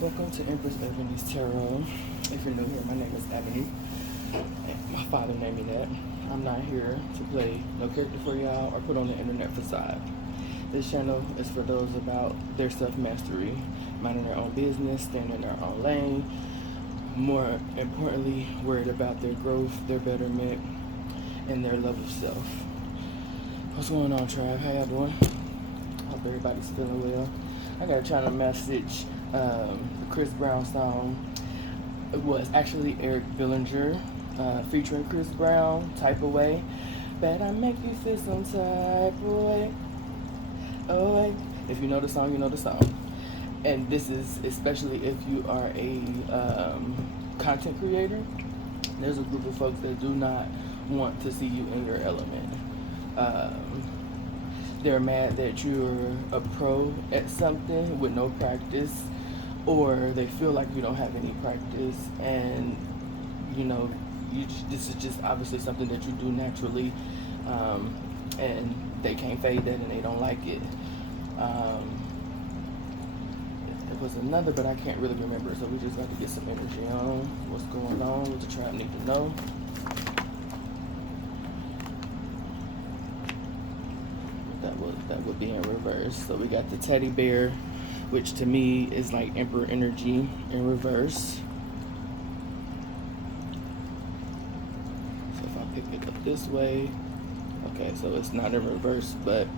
Welcome to Empress Ebony's Tarot. If you're new here, my name is Ebony. My father named me that. I'm not here to play no character for y'all or put on the internet facade. This channel is for those about their self-mastery, minding their own business, staying in their own lane, more importantly, worried about their growth, their betterment, and their love of self. What's going on, Trav? How y'all doing? Hope everybody's feeling well. I gotta try to message the Chris Brown song. It was actually Eric Bellinger featuring Chris Brown, Type of Way. Bet I make you feel some type of way. Oh, way. If you know the song, you know the song. And this is especially if you are a content creator. There's a group of folks that do not want to see you in your element. They're mad that you're a pro at something with no practice, or they feel like you don't have any practice, and this is just obviously something that you do naturally, and they can't fade that and they don't like it. There was another, but I can't really remember, so we just got to get some energy on what's going on, what the tribe need to know. That would be in reverse. So we got the teddy bear, which to me is like Emperor energy in reverse. So if I pick it up this way, okay, so it's not in reverse, but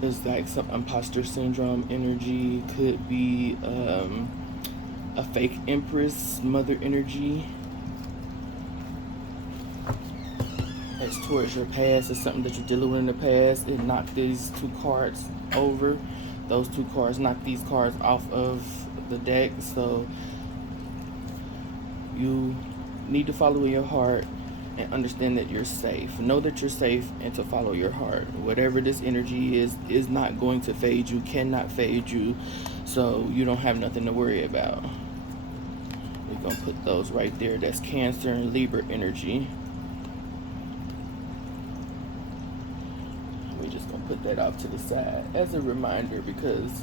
it's like some imposter syndrome energy. Could be a fake Empress mother energy. It's towards your past. It's something that you're dealing with in the past. It knocked these two cards over. Those two cards knocked these cards off of the deck. So you need to follow your heart and understand that you're safe. Know that you're safe and to follow your heart. Whatever this energy is not going to fade you, cannot fade you. So you don't have nothing to worry about. We're going to put those right there. That's Cancer and Libra energy. Put that off to the side as a reminder, because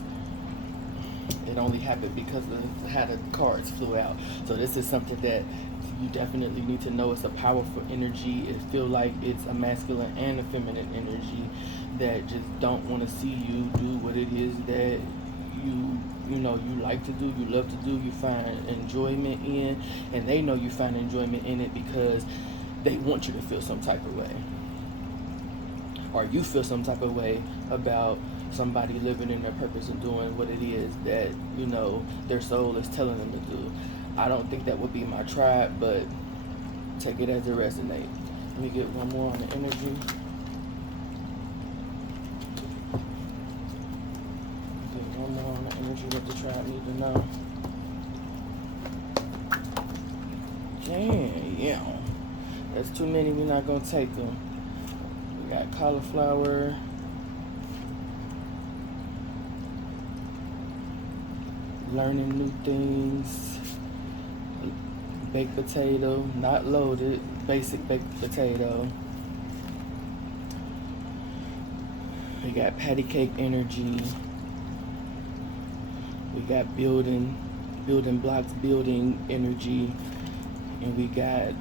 it only happened because of how the cards flew out. So this is something that you definitely need to know. It's a powerful energy. It feels like it's a masculine and a feminine energy that just don't want to see you do what it is that you like to do, you love to do, you find enjoyment in, and they know you find enjoyment in it because they want you to feel some type of way. Or you feel some type of way about somebody living in their purpose and doing what it is that, their soul is telling them to do. I don't think that would be my tribe, but take it as it resonates. Let me get one more on the energy. Get one more on the energy what the tribe need to know. Damn. That's too many. We're not going to take them. We got cauliflower, learning new things, baked potato, not loaded, basic baked potato. We got patty cake energy. We got building blocks, building energy, and we got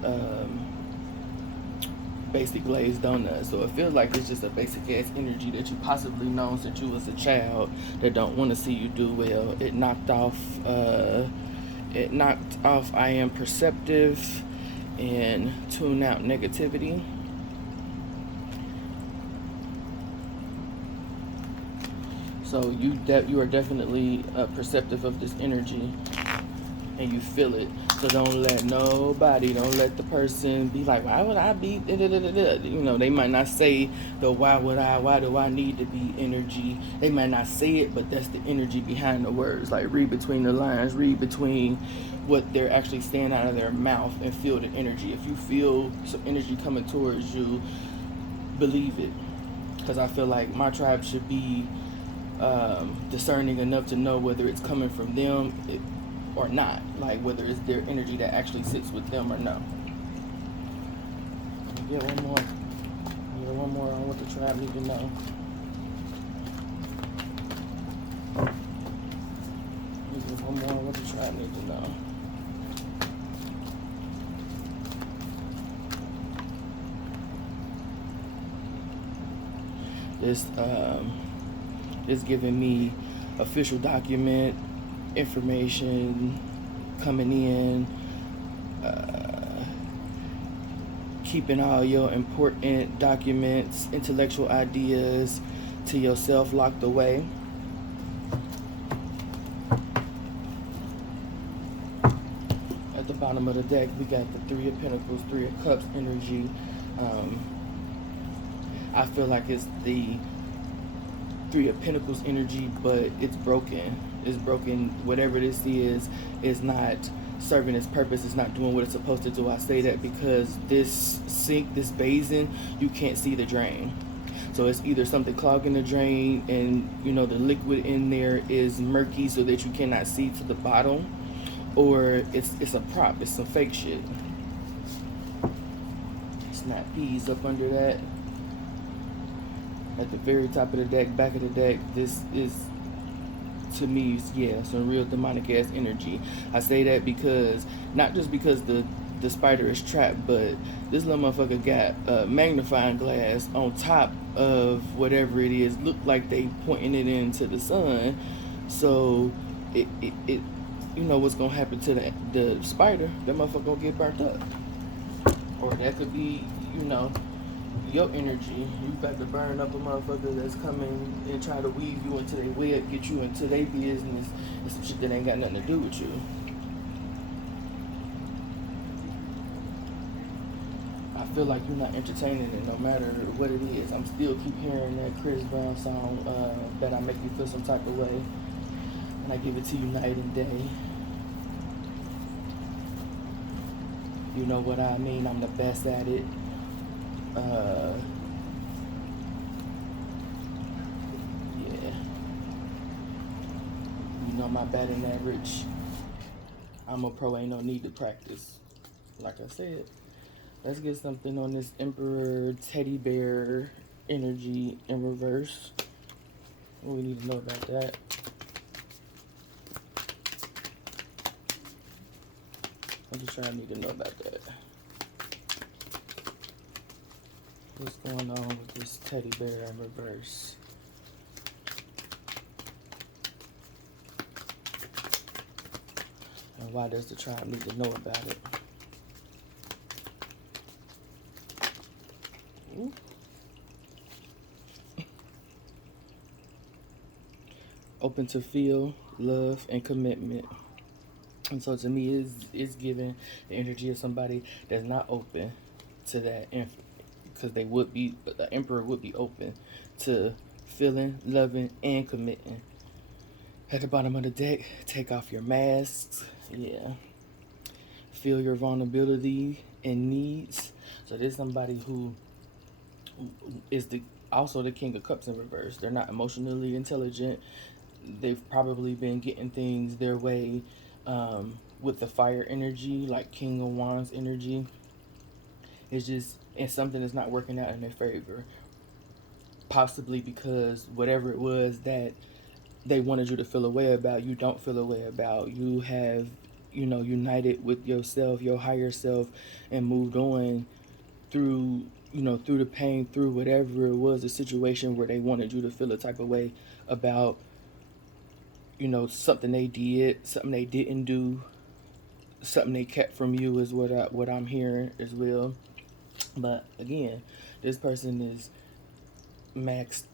basic glazed donuts. So it feels like it's just a basic ass energy that you possibly known since you was a child that don't want to see you do well. It knocked off I am perceptive and tune out negativity. So you are definitely perceptive of this energy and you feel it. So don't let the person be like, why would I be, they might not say the why do I need to be energy. They might not say it, but that's the energy behind the words. Like, read between the lines, read between what they're actually saying out of their mouth and feel the energy. If you feel some energy coming towards you, believe it. Because I feel like my tribe should be discerning enough to know whether it's coming from them or not, like whether it's their energy that actually sits with them or no. Get one more on what the tribe need to know. What you try need to know? This is giving me official document information coming in, keeping all your important documents, intellectual ideas to yourself locked away. At the bottom of the deck, we got the Three of Pentacles, Three of Cups energy. I feel like it's the Three of Pentacles energy, but it's broken. It's broken. Whatever this is not serving its purpose. It's not doing what it's supposed to do. I say that because this sink, this basin, you can't see the drain. So it's either something clogging the drain and, you know, the liquid in there is murky so that you cannot see to the bottom, or it's a prop. It's some fake shit. Snap peas up under that. At the very top of the deck, back of the deck, this is, to me, yeah, some real demonic ass energy. I say that because, not just because the spider is trapped, but this little motherfucker got a magnifying glass on top of whatever it is. Look like they pointing it into the sun. So it you know what's gonna happen to the spider. That motherfucker gonna get burnt up. Or that could be, you know, your energy. You got to burn up a motherfucker that's coming and try to weave you into their web, get you into their business, and some shit that ain't got nothing to do with you. I feel like you're not entertaining it no matter what it is. I'm still keep hearing that Chris Brown song, that I make you feel some type of way, and I give it to you night and day. You know what I mean? I'm the best at it. Yeah. You know my batting average. I'm a pro, ain't no need to practice. Like I said, let's get something on this Emperor teddy bear energy in reverse. What we need to know about that? I'm just trying to need to know about that. What's going on with this teddy bear in reverse? And why does the tribe need to know about it? Ooh. Open to feel, love, and commitment. And so to me, it's giving the energy of somebody that's not open to that, because they would be, the Emperor would be open to feeling, loving, and committing. At the bottom of the deck, take off your masks. Yeah. Feel your vulnerability and needs. So there's somebody who is also the King of Cups in reverse. They're not emotionally intelligent. They've probably been getting things their way with the fire energy, like King of Wands energy. It's something that's not working out in their favor. Possibly because whatever it was that they wanted you to feel a way about, you don't feel a way about. You have, you know, united with yourself, your higher self, and moved on through, you know, through the pain, through whatever it was, a situation where they wanted you to feel a type of way about, you know, something they did, something they didn't do, something they kept from you is what I'm hearing as well. But again, this person is masked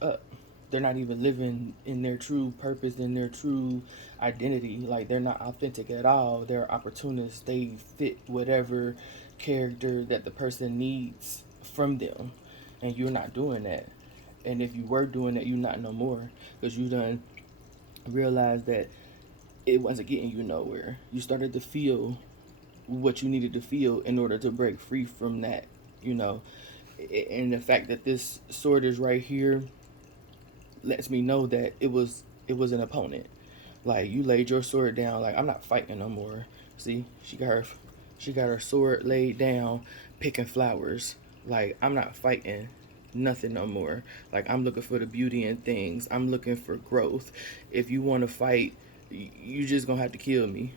up. They're not even living in their true purpose, in their true identity. Like, they're not authentic at all. They're opportunists. They fit whatever character that the person needs from them, and you're not doing that. And if you were doing that, you're not no more, because you done realized that it wasn't getting you nowhere. You started to feel what you needed to feel in order to break free from that, you know. And the fact that this sword is right here lets me know that it was an opponent. Like, you laid your sword down. Like, I'm not fighting no more. See, she got her sword laid down, picking flowers. Like, I'm not fighting nothing no more. Like, I'm looking for the beauty in things. I'm looking for growth. If you want to fight You just gonna have to kill me.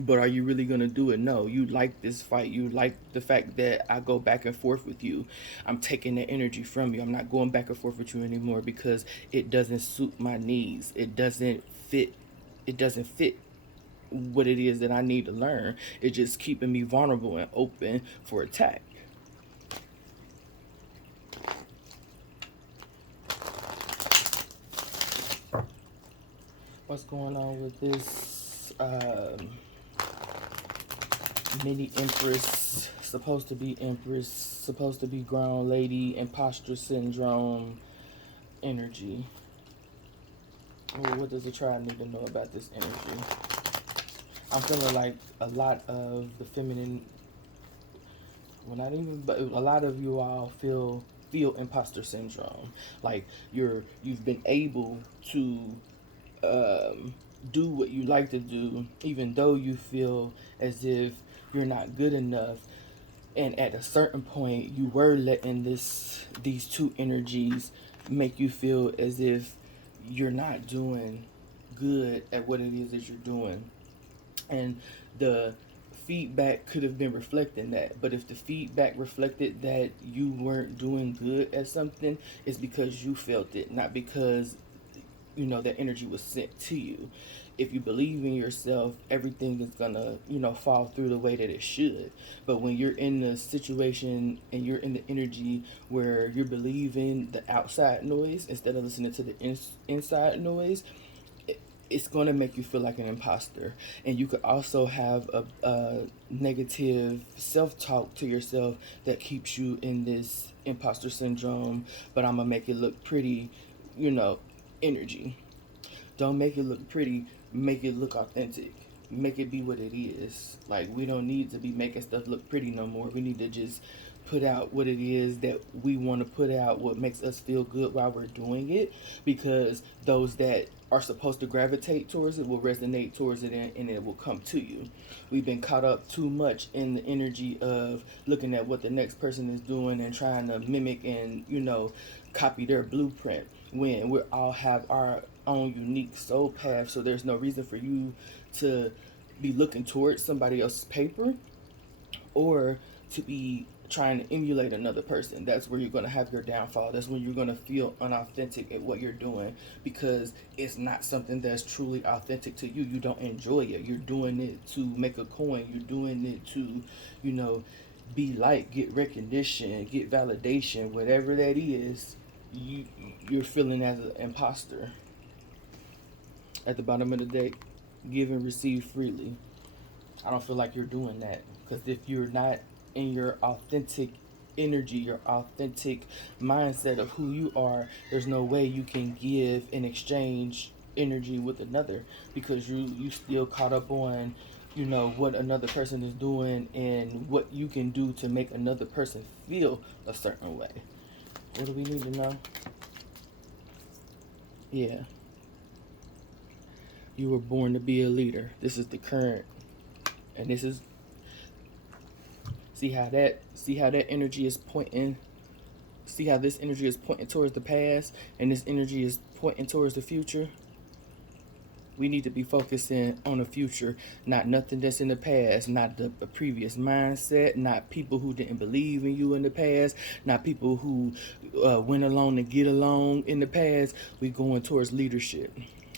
But are you really gonna do it? No. You like this fight. You like the fact that I go back and forth with you. I'm taking the energy from you. I'm not going back and forth with you anymore because it doesn't suit my needs. It doesn't fit. It doesn't fit what it is that I need to learn. It's just keeping me vulnerable and open for attack. What's going on with this mini empress, supposed to be empress, supposed to be grown lady, imposter syndrome energy? Well, what does the tribe need to know about this energy? I'm feeling like a lot of the feminine, well, not even, but a lot of you all feel imposter syndrome. Like you've been able to do what you like to do, even though you feel as if you're not good enough. And at a certain point, you were letting these two energies make you feel as if you're not doing good at what it is that you're doing. And the feedback could have been reflecting that. But if the feedback reflected that you weren't doing good at something, it's because you felt it, not because that energy was sent to you. If you believe in yourself, everything is gonna fall through the way that it should. But when you're in the situation and you're in the energy where you're believing the outside noise instead of listening to the inside noise, it's going to make you feel like an imposter. And you could also have a negative self-talk to yourself that keeps you in this imposter syndrome, but I'm going to make it look pretty, energy. Don't make it look pretty, make it look authentic. Make it be what it is. Like, we don't need to be making stuff look pretty no more. We need to just put out what it is that we want to put out, what makes us feel good while we're doing it, because those that are supposed to gravitate towards it will resonate towards it, and it will come to you. We've been caught up too much in the energy of looking at what the next person is doing and trying to mimic and copy their blueprint, when we all have our own unique soul path. So there's no reason for you to be looking towards somebody else's paper or to be trying to emulate another person. That's where you're going to have your downfall. That's when you're going to feel unauthentic at what you're doing, because it's not something that's truly authentic to you. You don't enjoy it. You're doing it to make a coin. You're doing it to, be liked, get recognition, get validation, whatever that is. You're feeling as an imposter. At the bottom of the deck, give and receive freely. I don't feel like you're doing that, because if you're not in your authentic energy, your authentic mindset of who you are, there's no way you can give and exchange energy with another, because you still caught up on what another person is doing and what you can do to make another person feel a certain way. What do we need to know? Yeah. You were born to be a leader. This is the current, and this is, see how that energy is pointing. See how this energy is pointing towards the past, and this energy is pointing towards the future. We need to be focusing on the future, not nothing that's in the past, not the previous mindset, not people who didn't believe in you in the past, not people who went along to get along in the past. We're going towards leadership.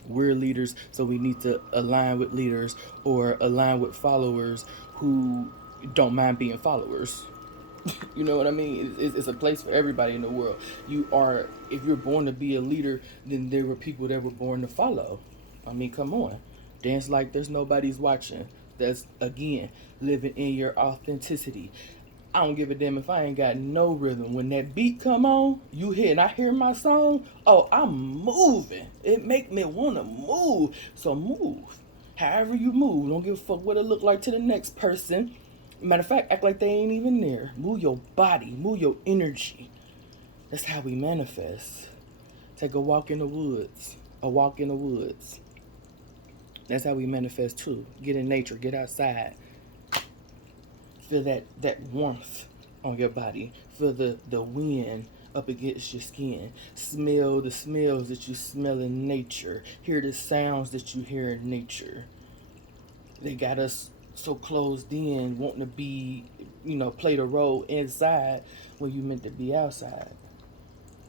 We're leaders, so we need to align with leaders or align with followers who don't mind being followers. You know what I mean? It's a place for everybody in the world. If you're born to be a leader, then there were people that were born to follow. I mean, come on. Dance like there's nobody's watching. That's, again, living in your authenticity. I don't give a damn if I ain't got no rhythm. When that beat come on, you hear, and I hear my song, oh, I'm moving. It make me want to move. So move. However you move. Don't give a fuck what it look like to the next person. Matter of fact, act like they ain't even there. Move your body. Move your energy. That's how we manifest. Take a walk in the woods. A walk in the woods. That's how we manifest too. Get in nature. Get outside. Feel that warmth on your body. Feel the wind up against your skin. Smell the smells that you smell in nature. Hear the sounds that you hear in nature. They got us so closed in, wanting to be, play the role inside when you meant to be outside.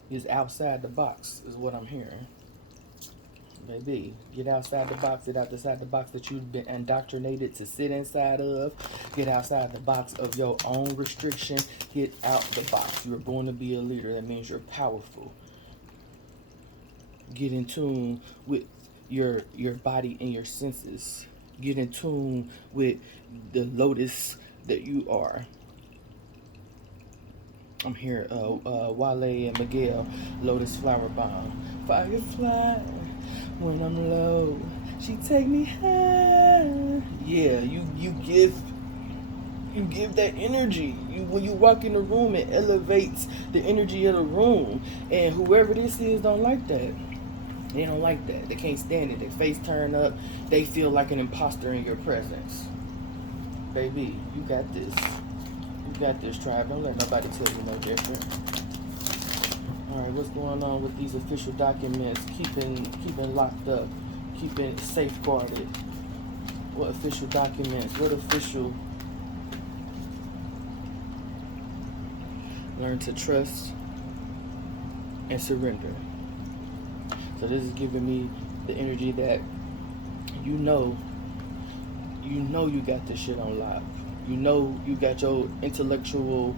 Is outside the box, is what I'm hearing. Baby, get outside the box. Get outside the box that you've been indoctrinated to sit inside of. Get outside the box of your own restriction. Get out the box. You were born to be a leader. That means you're powerful. Get in tune with your body and your senses. Get in tune with the lotus that you are. I'm here, Wale and Miguel, Lotus Flower Bomb. Firefly, when I'm low, she take me high. Yeah, you give that energy. When you walk in the room, it elevates the energy of the room. And whoever this is don't like that. They don't like that. They can't stand it. Their face turn up. They feel like an imposter in your presence. Baby, you got this. You got this, tribe. Don't let nobody tell you no different. Alright, what's going on with these official documents? Keeping locked up. Keeping safeguarded. What official documents? What official? Learn to trust and surrender. So this is giving me the energy that you know you got this shit on lock. You know you got your intellectual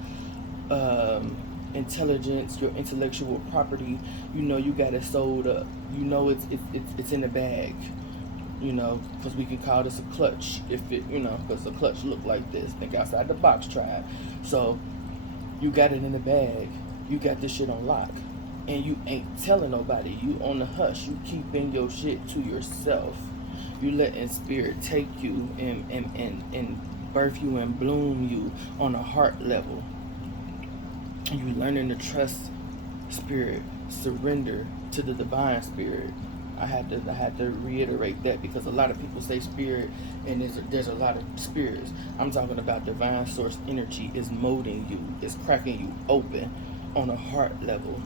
intelligence, your intellectual property. You know you got it sold up. You know it's in the bag. Because we can call this a clutch if it, because the clutch look like this. Think outside the box, tribe. So you got it in the bag. You got this shit on lock. And you ain't telling nobody. You on the hush. You keeping your shit to yourself. You letting spirit take you and birth you and bloom you on a heart level. You learning to trust spirit, surrender to the divine spirit. I had to reiterate that because a lot of people say spirit, and there's a lot of spirits. I'm talking about divine source energy is molding you, is cracking you open on a heart level.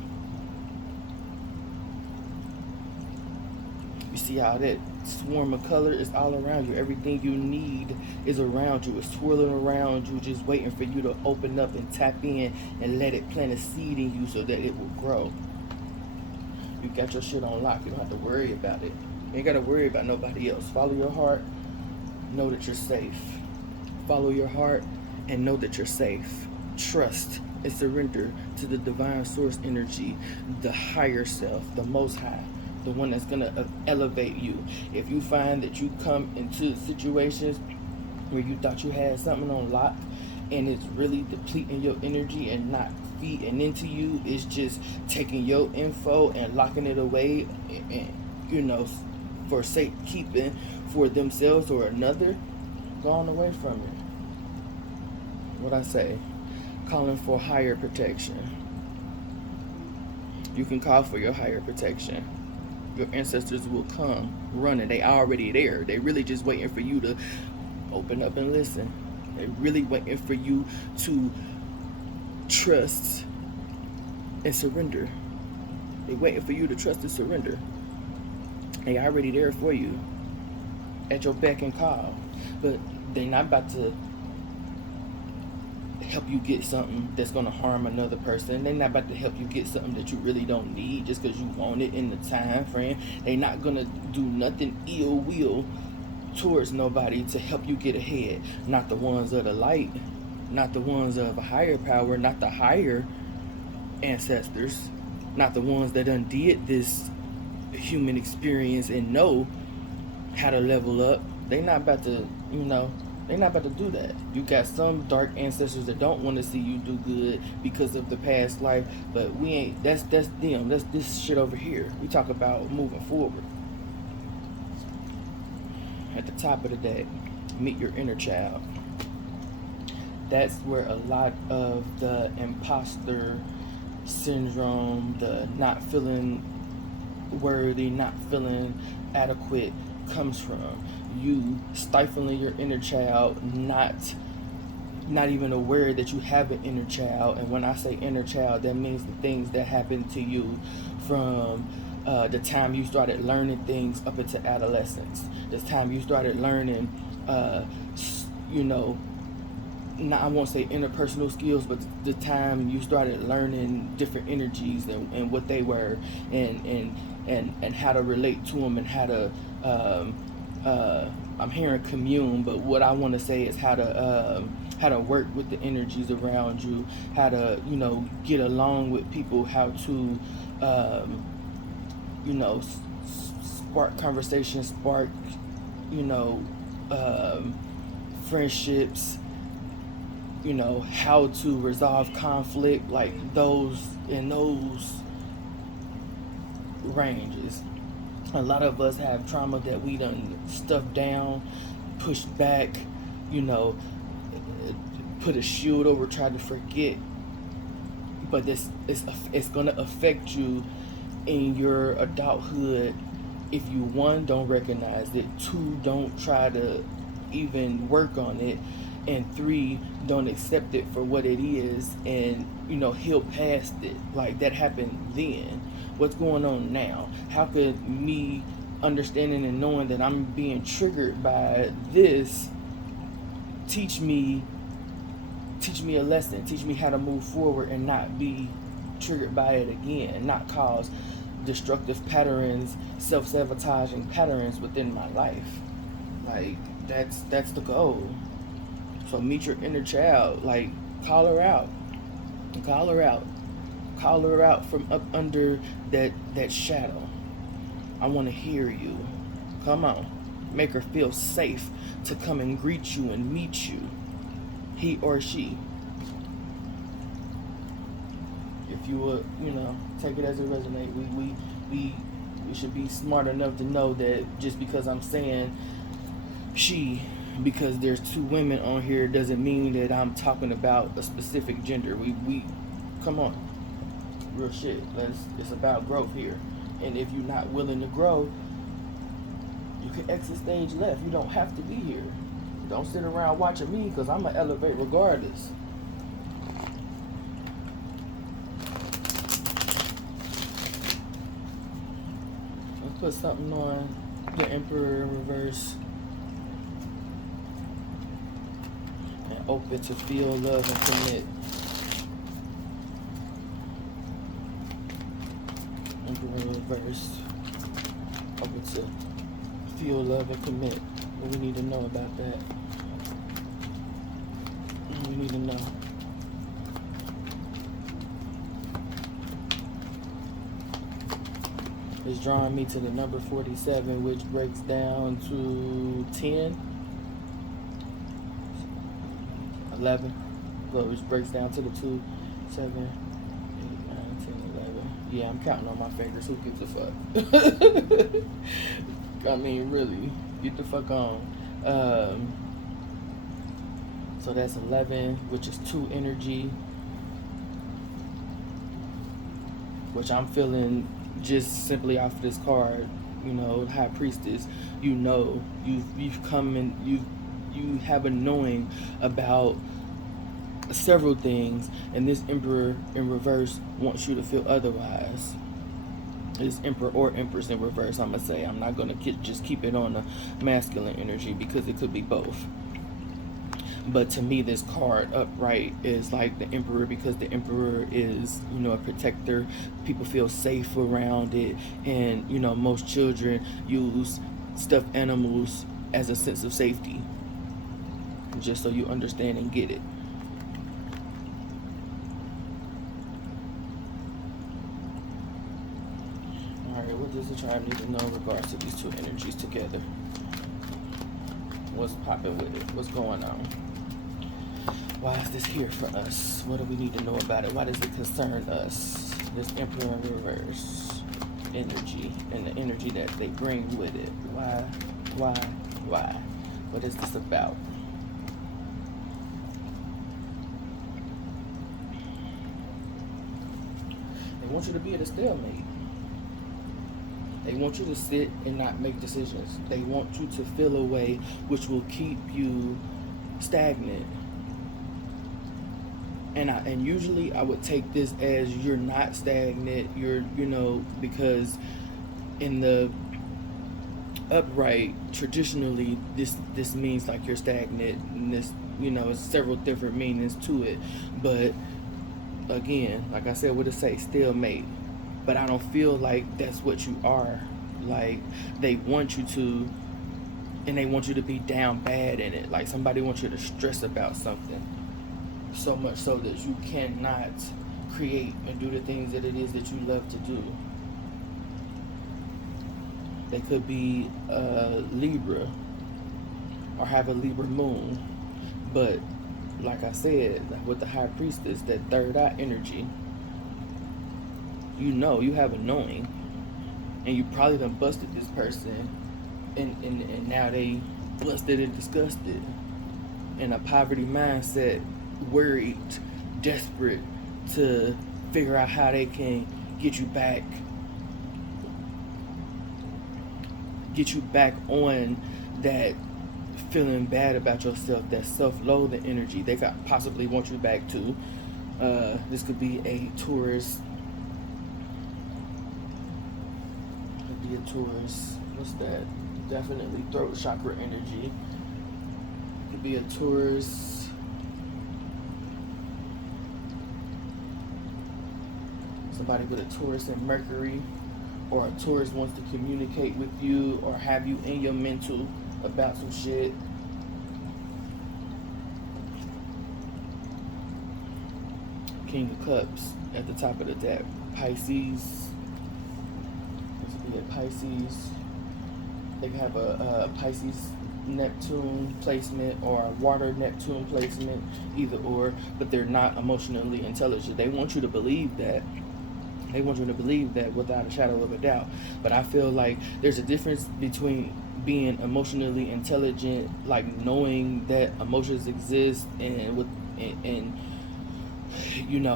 You see how that swarm of color is all around you. Everything you need is around you. It's swirling around you, just waiting for you to open up and tap in and let it plant a seed in you so that it will grow. You got your shit on lock. You don't have to worry about it. You ain't got to worry about nobody else. Follow your heart. Know that you're safe. Follow your heart and know that you're safe. Trust and surrender to the divine source energy, the higher self, the most high. The one that's going to elevate you. If you find that you come into situations where you thought you had something on lock and it's really depleting your energy and not feeding into you, it's just taking your info and locking it away and for safekeeping for themselves or another, gone away from it. What I say, calling for higher protection. You can call for your higher protection. Your ancestors will come running. They already there. They really just waiting for you to open up and listen. They really waiting for you to trust and surrender. They waiting for you to trust and surrender. They already there for you, at your beck and call. But they not about to help you get something that's going to harm another person. They're not about to help you get something that you really don't need just because you want it in the time frame. They're not going to do nothing ill will towards nobody to help you get ahead. Not the ones of the light, not the ones of a higher power, not the higher ancestors, not the ones that done did this human experience and know how to level up. They're not about to, they're not about to do that. You got some dark ancestors that don't want to see you do good because of the past life, but we ain't, that's them. That's this shit over here. We talk about moving forward. At the top of the deck, meet your inner child. That's where a lot of the imposter syndrome, the not feeling worthy, not feeling adequate comes from. You stifling your inner child, not not even aware that you have an inner child. And when I say inner child, that means the things that happen to you from the time you started learning things up into adolescence. This time you started learning, you know, not, I won't say interpersonal skills, but the time you started learning different energies and what they were, and how to relate to them, and how to I'm hearing commune, but what I want to say is how to work with the energies around you, how to, you know, get along with people, how to you know, spark conversation, spark, you know, friendships, you know, how to resolve conflict, like those, in those ranges. A lot of us have trauma that we done stuffed down, pushed back, you know, put a shield over, tried to forget. But it's gonna affect you in your adulthood if you, one, don't recognize it, two, don't try to even work on it, and three, don't accept it for what it is, and, you know, heal past it. Like, that happened then. What's going on now? How could me understanding and knowing that I'm being triggered by this teach me a lesson, teach me how to move forward and not be triggered by it again, and not cause destructive patterns, self-sabotaging patterns within my life. Like, that's the goal. So meet your inner child. Like, call her out. Call her out. Call her out from up under that shadow. I want to hear you. Come on. Make her feel safe to come and greet you and meet you. He or she. If you would, you know, take it as it resonates. We should be smart enough to know that just because I'm saying she, because there's two women on here, doesn't mean that I'm talking about a specific gender. We come on, real shit. It's about growth here, and if you're not willing to grow, you can exit stage left. You don't have to be here. Don't sit around watching me, because I'm gonna elevate regardless. Let's put something on the Emperor in reverse. Open to feel, love, and commit. Emperor reverse. Open to feel, love, and commit. What we need to know about that? We need to know. It's drawing me to the number 47, which breaks down to 10. 11, which breaks down to the 2, 7, 8, 9, 10, 11. Yeah, I'm counting on my fingers. Who gives a fuck? I mean, really, get the fuck on. So that's 11, which is 2 energy, which I'm feeling just simply off this card. You know, High Priestess. You know, you've come and you have a knowing about several things, and this Emperor in reverse wants you to feel otherwise. This Emperor or Empress in reverse, I'm gonna say. I'm not gonna just keep it on the masculine energy, because it could be both. But to me, this card upright is like the Emperor, because the Emperor is, you know, a protector. People feel safe around it, and, you know, most children use stuffed animals as a sense of safety. Just so you understand and get it. Alright, what does the tribe need to know in regards to these two energies together? What's popping with it? What's going on? Why is this here for us? What do we need to know about it? Why does it concern us? This Emperor in reverse energy, and the energy that they bring with it. Why? What is this about? They want you to be at a stalemate. They want you to sit and not make decisions. They want you to feel a way which will keep you stagnant. And usually I would take this as you're not stagnant. You're, because in the upright, traditionally this means like you're stagnant, and this, it's several different meanings to it. But again, like I said, what it say, stalemate. But I don't feel like that's what you are. Like, they want you to, and they want you to be down bad in it. Like, somebody wants you to stress about something so much so that you cannot create and do the things that it is that you love to do. They could be Libra or have a Libra moon. But like I said, with the High Priestess, that third eye energy, you have a knowing, and you probably done busted this person, and now they busted and disgusted in a poverty mindset, worried, desperate to figure out how they can get you back on that feeling bad about yourself, that self-loathing energy. They could possibly want you back to. This could be a Taurus. Could be a Taurus. What's that? Definitely throat chakra energy. Could be a Taurus. Somebody with a Taurus and Mercury, or a Taurus wants to communicate with you or have you in your mental about some shit. King of Cups at the top of the deck. Pisces. This would be a Pisces. They can have a Pisces Neptune placement or a water Neptune placement, either or, but they're not emotionally intelligent. They want you to believe that. They want you to believe that without a shadow of a doubt. But I feel like there's a difference between being emotionally intelligent, like knowing that emotions exist and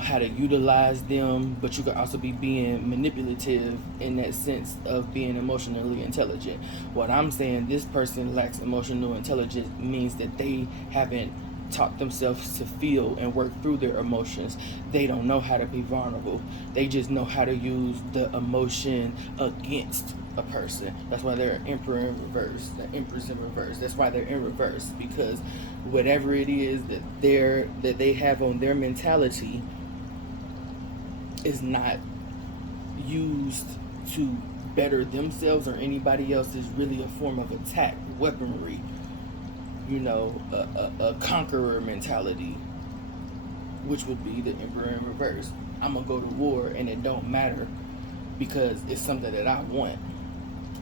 how to utilize them, but you could also be being manipulative in that sense of being emotionally intelligent. What I'm saying, this person lacks emotional intelligence means that they haven't taught themselves to feel and work through their emotions. They don't know how to be vulnerable. They just know how to use the emotion against a person. That's why they're Emperor in reverse, the Empress in reverse. That's why they're in reverse, because whatever it is that they have on their mentality is not used to better themselves or anybody else. Is really a form of attack, weaponry, a conqueror mentality, which would be the Emperor in reverse. I'm gonna go to war and it don't matter because it's something that I want.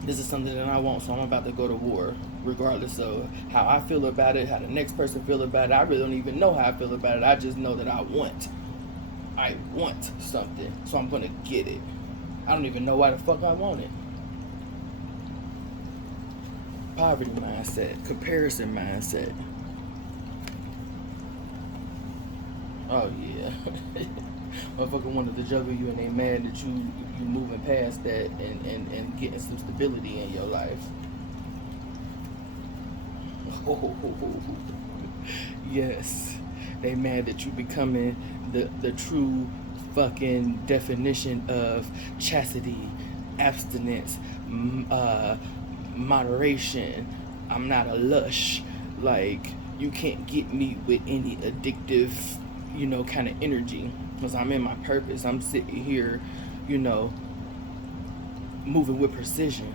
This is something that I want, so I'm about to go to war regardless of how I feel about it, how the next person feel about it. I really don't even know how I feel about it. I just know that I want something, so I'm gonna get it. I don't even know why the fuck I want it. Poverty mindset, comparison mindset. Oh yeah. Motherfucker wanted to juggle you and they mad that you moving past that and getting some stability in your life. Oh, yes. They mad that you becoming the true fucking definition of chastity, abstinence, moderation. I'm not a lush. Like, you can't get me with any addictive, kind of energy, because I'm in my purpose. I'm sitting here, moving with precision.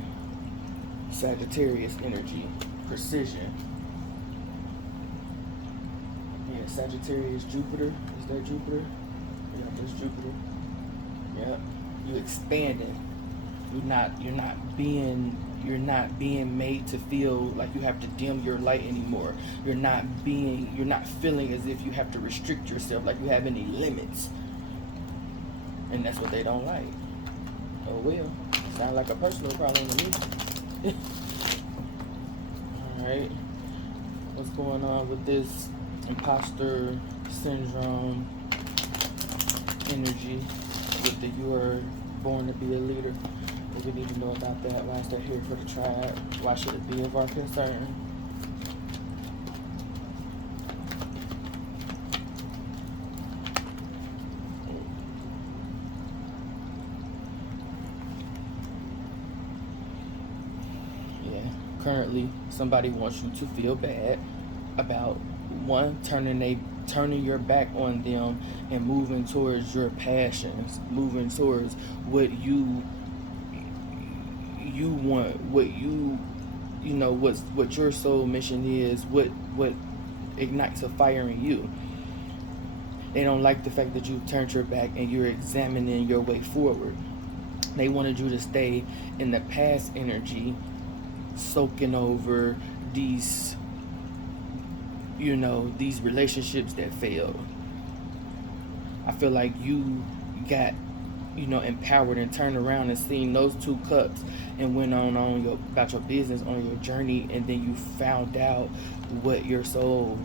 Sagittarius energy, precision. Yeah, Sagittarius, Jupiter. Is that Jupiter? Yeah, that's Jupiter. Yeah, you expanding. You're not being made to feel like you have to dim your light anymore. You're not feeling as if you have to restrict yourself, like you have any limits. And that's what they don't like. Oh well, sound like a personal problem to me. Alright, what's going on with this imposter syndrome energy with the you are born to be a leader? We need to know about that. Why is that here for the tribe? Why should it be of our concern? Currently, somebody wants you to feel bad about one, turning your back on them and moving towards your passions, moving towards what you want, what your soul mission is, what ignites a fire in you. They don't like the fact that you've turned your back and you're examining your way forward. They wanted you to stay in the past energy, soaking over these relationships that failed. I feel like you got empowered and turned around and seen those 2 cups and went on about your business, on your journey, and then you found out what your soul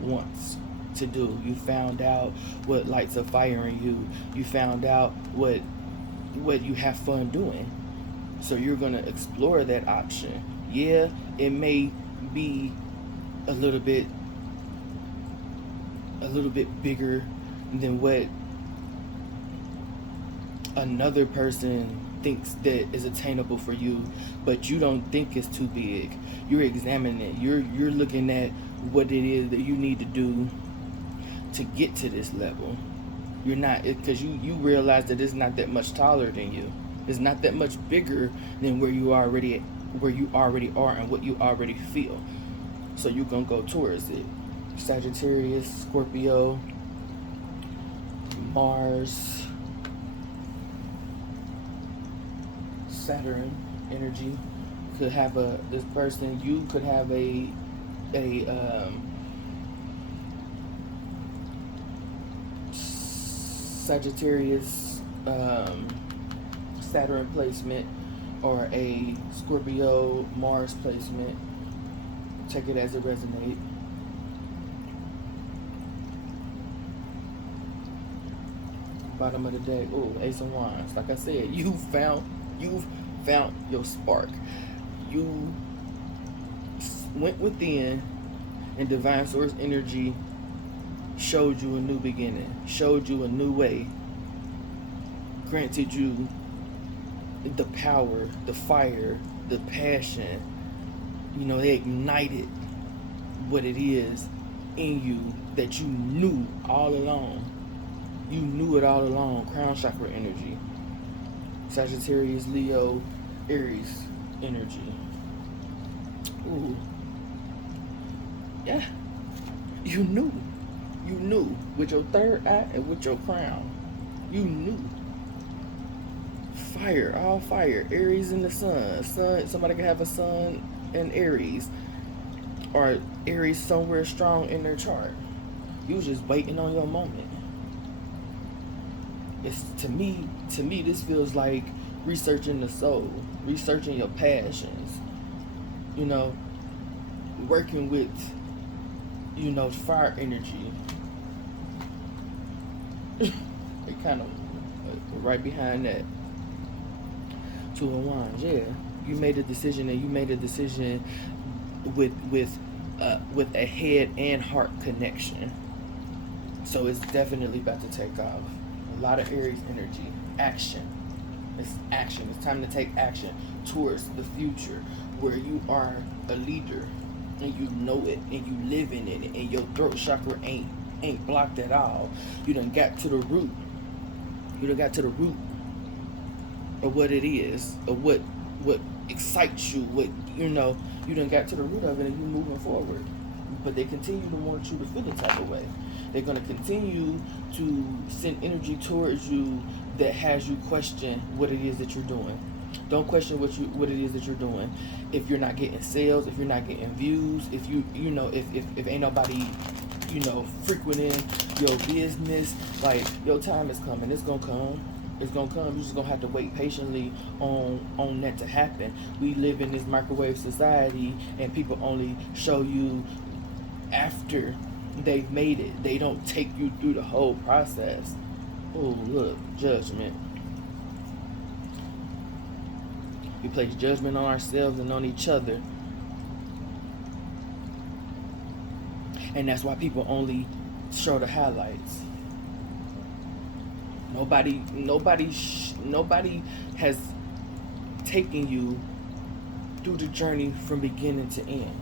wants to do. You found out what lights a fire in you. You found out what you have fun doing. So you're gonna explore that option. Yeah, it may be a little bit bigger than what another person thinks that is attainable for you, but you don't think it's too big. You're examining it. You're looking at what it is that you need to do to get to this level. You're not, because you realize that it's not that much taller than you. It's not that much bigger than where you already are and what you already feel. So you're gonna go towards it. Sagittarius, Scorpio, Mars, Saturn energy could have this person. You could have a Sagittarius Saturn placement or a Scorpio Mars placement. Take it as it resonates. Bottom of the deck. Oh, Ace of Wands. Like I said, you've found your spark. You went within, and Divine Source energy showed you a new beginning, showed you a new way, granted you the power, the fire, the passion. They ignited what it is in you that you knew all along. You knew it all along. Crown chakra energy. Sagittarius, Leo, Aries energy. Ooh. Yeah. You knew. You knew. With your third eye and with your crown. You knew. Fire. All fire. Aries in the sun. Somebody could have a sun in Aries. Or Aries somewhere strong in their chart. You was just waiting on your moment. It's to me this feels like researching the soul, researching your passions, working with fire energy. It kind of right behind that. 2 of Wands. Yeah, you made a decision, and you made a decision with a head and heart connection. So it's definitely about to take off. A lot of Aries energy. Action. It's action. It's time to take action towards the future where you are a leader and you know it and you live in it and your throat chakra ain't blocked at all. You done got to the root. You done got to the root of what it is, of what excites you, you done got to the root of it and you moving forward. But they continue to want you to feel the type of way. They're going to continue to send energy towards you that has you question what it is that you're doing. Don't question what it is that you're doing. If you're not getting sales, if you're not getting views, if if ain't nobody, frequenting your business, like your time is coming. It's gonna come. It's gonna come. You're just gonna have to wait patiently on that to happen. We live in this microwave society, and people only show you after they've made it. They don't take you through the whole process. Oh, look, judgment. We place judgment on ourselves and on each other. And that's why people only show the highlights. Nobody has taken you through the journey from beginning to end.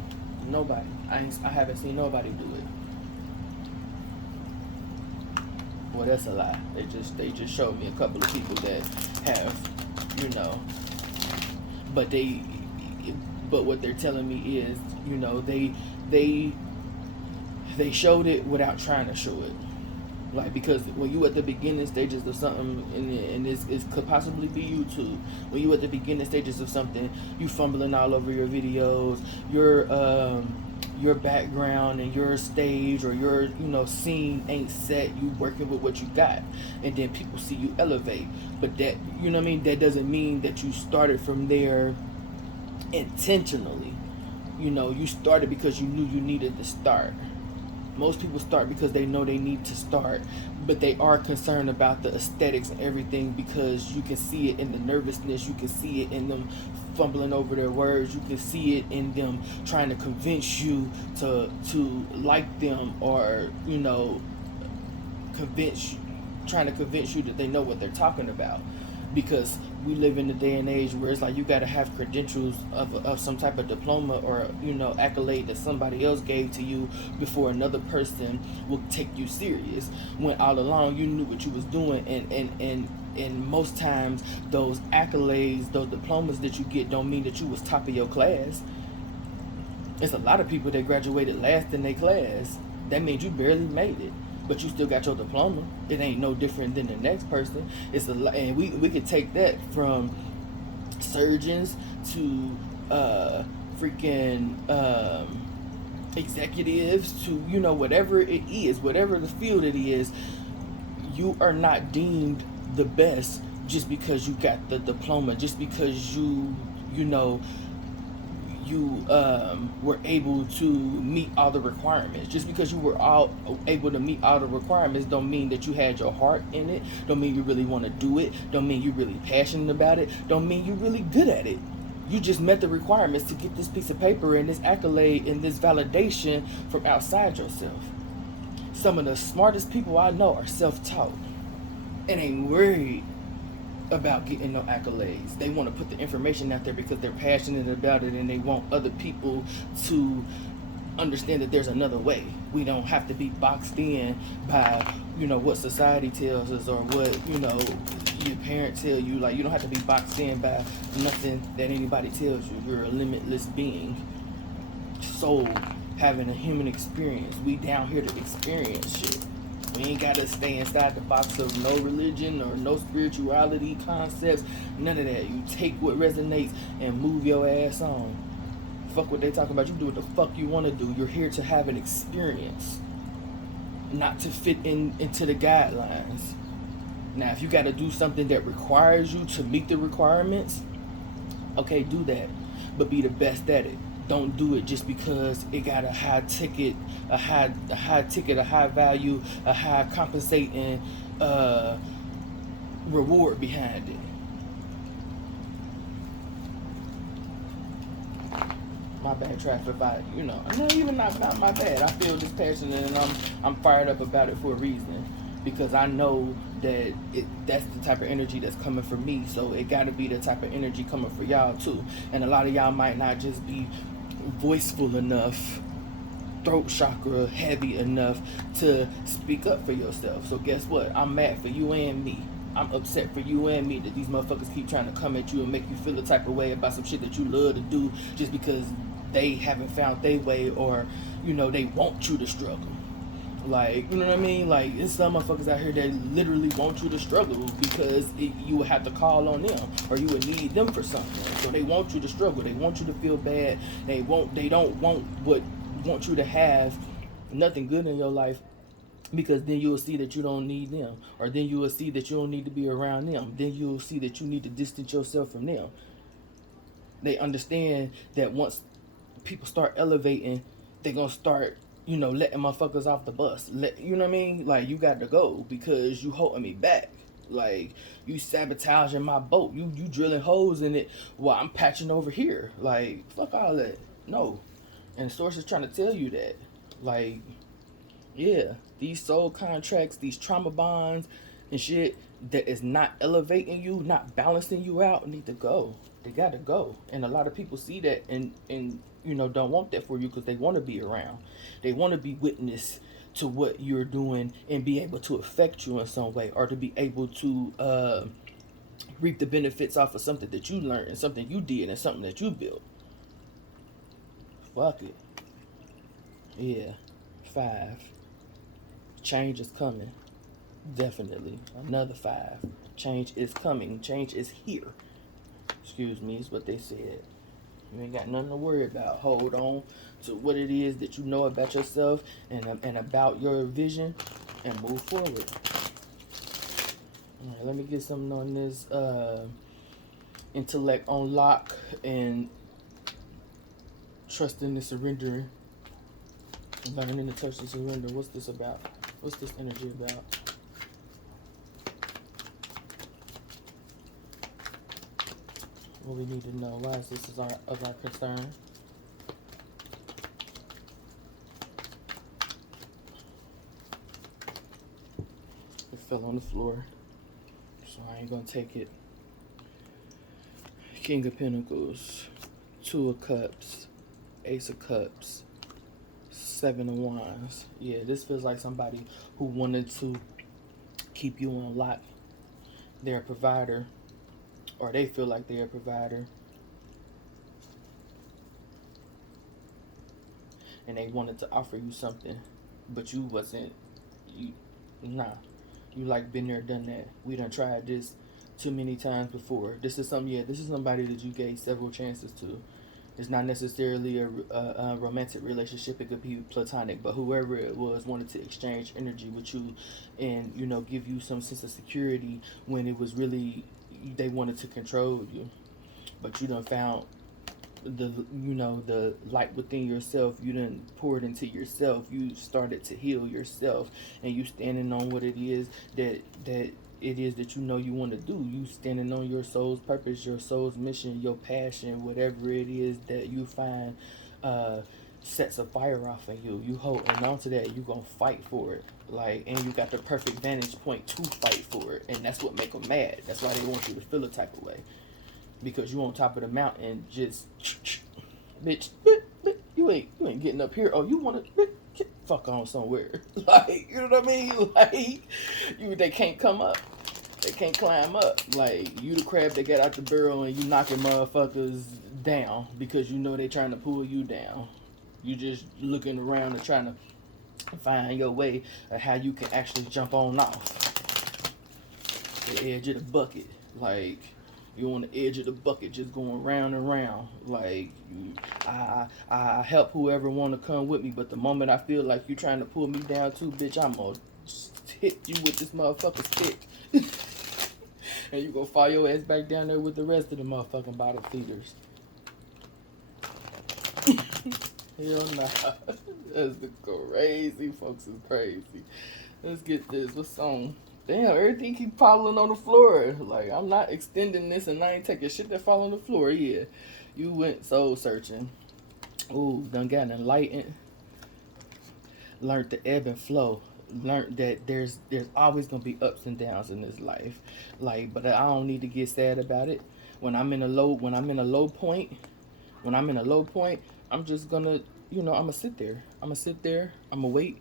Nobody. I haven't seen nobody do it. Well, that's a lie. They just showed me a couple of people that have, you know, but what they're telling me is, you know, they showed it without trying to show it. Like, because when you at the beginning stages of something, and it could possibly be you too, when you at the beginning stages of something, you fumbling all over your videos, your background and your stage or your, you know, scene ain't set, you working with what you got, and then people see you elevate. But that, you know what I mean, that doesn't mean that you started from there intentionally. You know, you started because you knew you needed to start. Most people start because they know they need to start, but they are concerned about the aesthetics and everything, because you can see it in the nervousness, you can see it in them fumbling over their words, you can see it in them trying to convince you to like them, or, you know, trying to convince you that they know what they're talking about. Because we live in a day and age where it's like you got to have credentials of some type of diploma or, you know, accolade that somebody else gave to you before another person will take you serious, when all along you knew what you was doing. And most times those accolades, those diplomas that you get, don't mean that you was top of your class. It's a lot of people that graduated last in their class. That means you barely made it, but you still got your diploma. It ain't no different than the next person. And we could take that from surgeons to freaking executives to, you know, whatever it is, whatever the field it is. You are not deemed the best just because you got the diploma, just because you know, you were able to meet all the requirements. Just because you were all able to meet all the requirements don't mean that you had your heart in it, don't mean you really want to do it, don't mean you're really passionate about it, don't mean you're really good at it. You just met the requirements to get this piece of paper and this accolade and this validation from outside yourself. Some of the smartest people I know are self-taught and ain't worried about getting no accolades. They want to put the information out there because they're passionate about it, and they want other people to understand that there's another way. We don't have to be boxed in by, you know, what society tells us or what, you know, your parents tell you. Like, you don't have to be boxed in by nothing that anybody tells you. You're a limitless being, soul, having a human experience. We down here to experience shit. We ain't gotta stay inside the box of no religion or no spirituality concepts, none of that. You take what resonates and move your ass on. Fuck what they talking about. You do what the fuck you want to do. You're here to have an experience, not to fit into the guidelines. Now, if you gotta do something that requires you to meet the requirements, okay, do that, but be the best at it. Don't do it just because it got a high ticket, a high value, a high compensating reward behind it. My bad, traffic. You know, no, even not my bad. I feel this passionate and I'm fired up about it for a reason, because I know that that's the type of energy that's coming from me. So it got to be the type of energy coming for y'all too. And a lot of y'all might not just be voiceful enough, throat chakra heavy enough to speak up for yourself. So guess what? I'm mad for you and me. I'm upset for you and me that these motherfuckers keep trying to come at you and make you feel the type of way about some shit that you love to do just because they haven't found their way, or, you know, they want you to struggle. Like, you know what I mean? Like, there's some motherfuckers out here that literally want you to struggle because you would have to call on them, or you would need them for something. So they want you to struggle. They want you to feel bad. They don't want you to have nothing good in your life, because then you'll see that you don't need them, or then you will see that you don't need to be around them. Then you'll see that you need to distance yourself from them. They understand that once people start elevating, they're gonna start, you know, letting motherfuckers off the bus. You know what I mean? Like, you got to go because you holding me back. Like, you sabotaging my boat. You drilling holes in it while I'm patching over here. Like, fuck all that. No. And the source is trying to tell you that. Like, yeah, these soul contracts, these trauma bonds and shit, that is not elevating you, not balancing you out, need to go. They gotta go. And a lot of people see that and don't want that for you because they want to be around. They want to be witness to what you're doing and be able to affect you in some way, or to be able to reap the benefits off of something that you learned and something you did and something that you built. Fuck it. Yeah. 5. Change is coming. Definitely. Another 5. Change is coming. Change is here. Excuse me, is what they said. You ain't got nothing to worry about. Hold on to what it is that you know about yourself and about your vision, and move forward. All right, let me get something on this intellect on lock and trusting and surrendering. Learning to touch and surrender. What's this about? What's this energy about? What we need to know. Why is this of our concern? It fell on the floor, so I ain't gonna take it. King of Pentacles, 2 of Cups, Ace of Cups, 7 of Wands. Yeah, this feels like somebody who wanted to keep you on lock. They're a provider, or they feel like they're a provider, and they wanted to offer you something, but you wasn't. Nah. You like been there, done that. We done tried this too many times before. This is somebody that you gave several chances to. It's not necessarily a romantic relationship. It could be platonic, but whoever it was wanted to exchange energy with you and, give you some sense of security when it was really they wanted to control you. But you done found the light within yourself. You done poured into yourself. You started to heal yourself, and you standing on what it is that it is that you want to do. You standing on your soul's purpose, your soul's mission, your passion, whatever it is that you find sets a fire off in you. You holding on to that. You gonna fight for it, and you got the perfect vantage point to fight for it, and that's what make them mad. That's why they want you to feel a type of way. Because you on top of the mountain, just bitch, you ain't getting up here. Oh, you want to fuck on somewhere? You know what I mean? They can't come up, they can't climb up. You the crab that got out the barrel and you knocking motherfuckers down because they trying to pull you down. You just looking around and trying to find your way of how you can actually jump on off the edge of the bucket, You on the edge of the bucket, just going round and round. I help whoever want to come with me, but the moment I feel like you trying to pull me down too, bitch, I'm gonna hit you with this motherfucker stick. And you gonna fall your ass back down there with the rest of the motherfucking bottom feeders. Hell nah. That's the crazy, folks is crazy. Let's get this. What's on? Damn, everything keep falling on the floor. I'm not extending this and I ain't taking shit that fall on the floor. Yeah, you went soul searching. Ooh, done got enlightened. Learned the ebb and flow. Learned that there's always gonna be ups and downs in this life. But I don't need to get sad about it. When I'm in a low point, I'm just gonna, I'ma sit there. I'ma wait.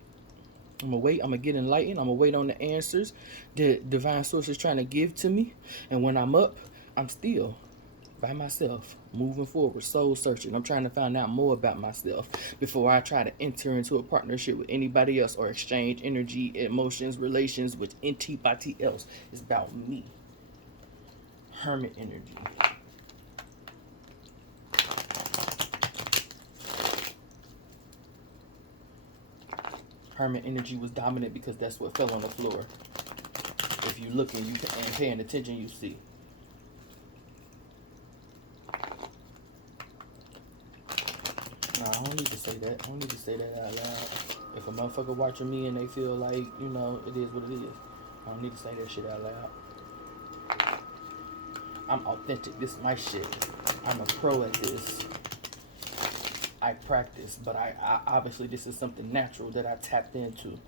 I'm gonna get enlightened. I'm gonna wait on the answers that divine source is trying to give to me. And when I'm up, I'm still by myself, moving forward, soul searching. I'm trying to find out more about myself before I try to enter into a partnership with anybody else or exchange energy, emotions, relations with anybody else. It's about me. Hermit energy. Hermit energy was dominant because that's what fell on the floor. If you looking and paying attention, you see. Nah, I don't need to say that. I don't need to say that out loud. If a motherfucker watching me and they feel like, it is what it is, I don't need to say that shit out loud. I'm authentic. This is my shit. I'm a pro at this. I practice, but I obviously this is something natural that I tapped into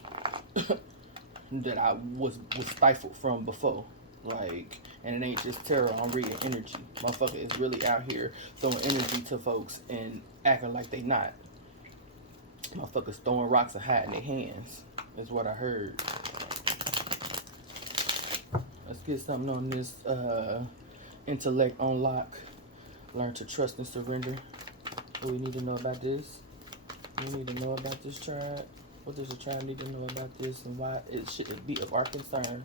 that I was stifled from before. Like, and it ain't just tarot, I'm reading energy. Motherfucker is really out here throwing energy to folks and acting like they not. Motherfuckers throwing rocks and hiding their hands, is what I heard. Let's get something on this intellect on lock. Learn to trust and surrender. What we need to know about this? We need to know about this tribe. What does the tribe need to know about this, and why it should be of our concern?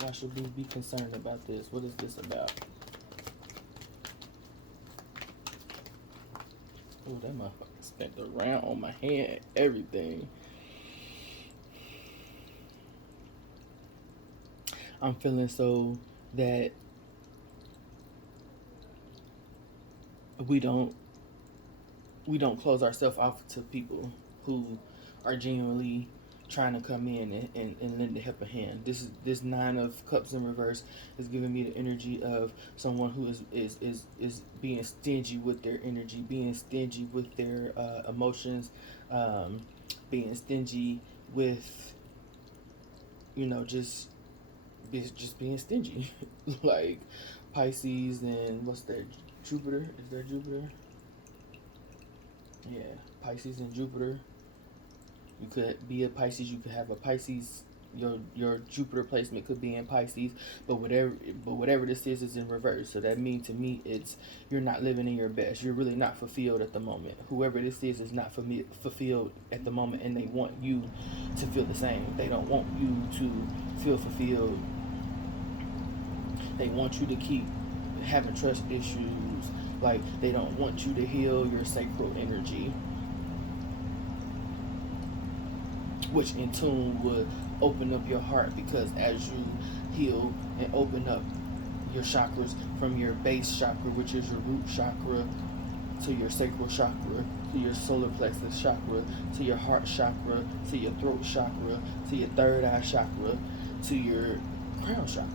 Why should we be concerned about this? What is this about? Oh, that motherfucker spent around on my hand, everything. I'm feeling so that we don't close ourselves off to people who are genuinely trying to come in and lend a helping hand. This 9 of Cups in reverse is giving me the energy of someone who is being stingy with their energy, being stingy with their emotions, being stingy with, you know, just being stingy. Like Pisces and what's that? Jupiter? Is that Jupiter? Yeah, Pisces and Jupiter. You could be a Pisces. You could have a Pisces. Your Jupiter placement could be in Pisces, but whatever this is in reverse. So that means to me, it's you're not living in your best. You're really not fulfilled at the moment. Whoever this is not fulfilled at the moment, and they want you to feel the same. They don't want you to feel fulfilled. They want you to keep having trust issues. Like, they don't want you to heal your sacral energy, which in tune would open up your heart, because as you heal and open up your chakras from your base chakra, which is your root chakra, to your sacral chakra, to your solar plexus chakra, to your heart chakra, to your throat chakra, to your third eye chakra, to your crown chakra.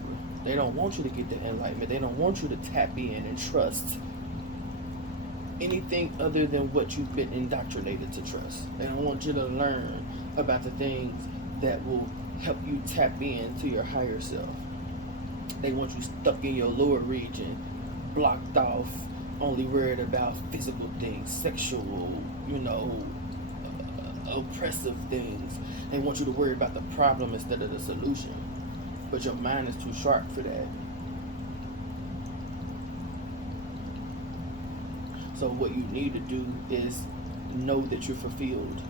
They don't want you to get the enlightenment. They don't want you to tap in and trust anything other than what you've been indoctrinated to trust. They don't want you to learn about the things that will help you tap into your higher self. They want you stuck in your lower region, blocked off, only worried about physical things, sexual, oppressive things. They want you to worry about the problem instead of the solution. But your mind is too sharp for that. So what you need to do is know that you're fulfilled.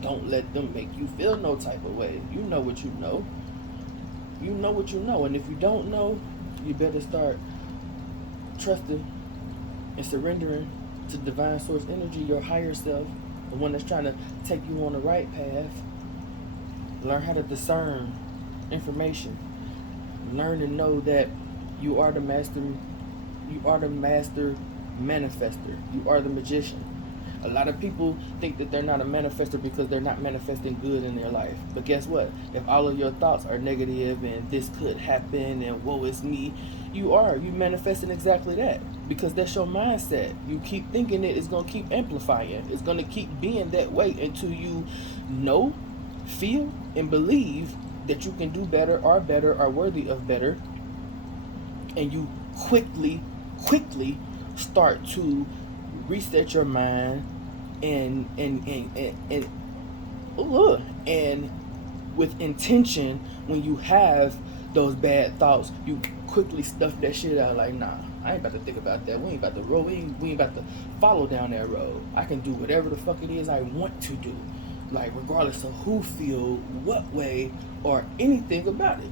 Don't let them make you feel no type of way. You know what you know. You know what you know. And if you don't know, you better start trusting and surrendering to divine source energy, your higher self, the one that's trying to take you on the right path. Learn how to discern information. Learn to know that you are the master manifester. You are the magician. A lot of people think that they're not a manifester because they're not manifesting good in their life. But guess what? If all of your thoughts are negative and this could happen and woe is me, you manifesting exactly that, because that's your mindset. You keep thinking it's going to keep amplifying. It's going to keep being that way until you know, feel, and believe that you can do better, are worthy of better, and you quickly start to reset your mind and with intention. When you have those bad thoughts, you quickly stuff that shit out. Like, nah, I ain't about to think about that. We ain't about to roll. We ain't about to follow down that road. I can do whatever the fuck it is I want to do, like regardless of who feel what way or anything about it.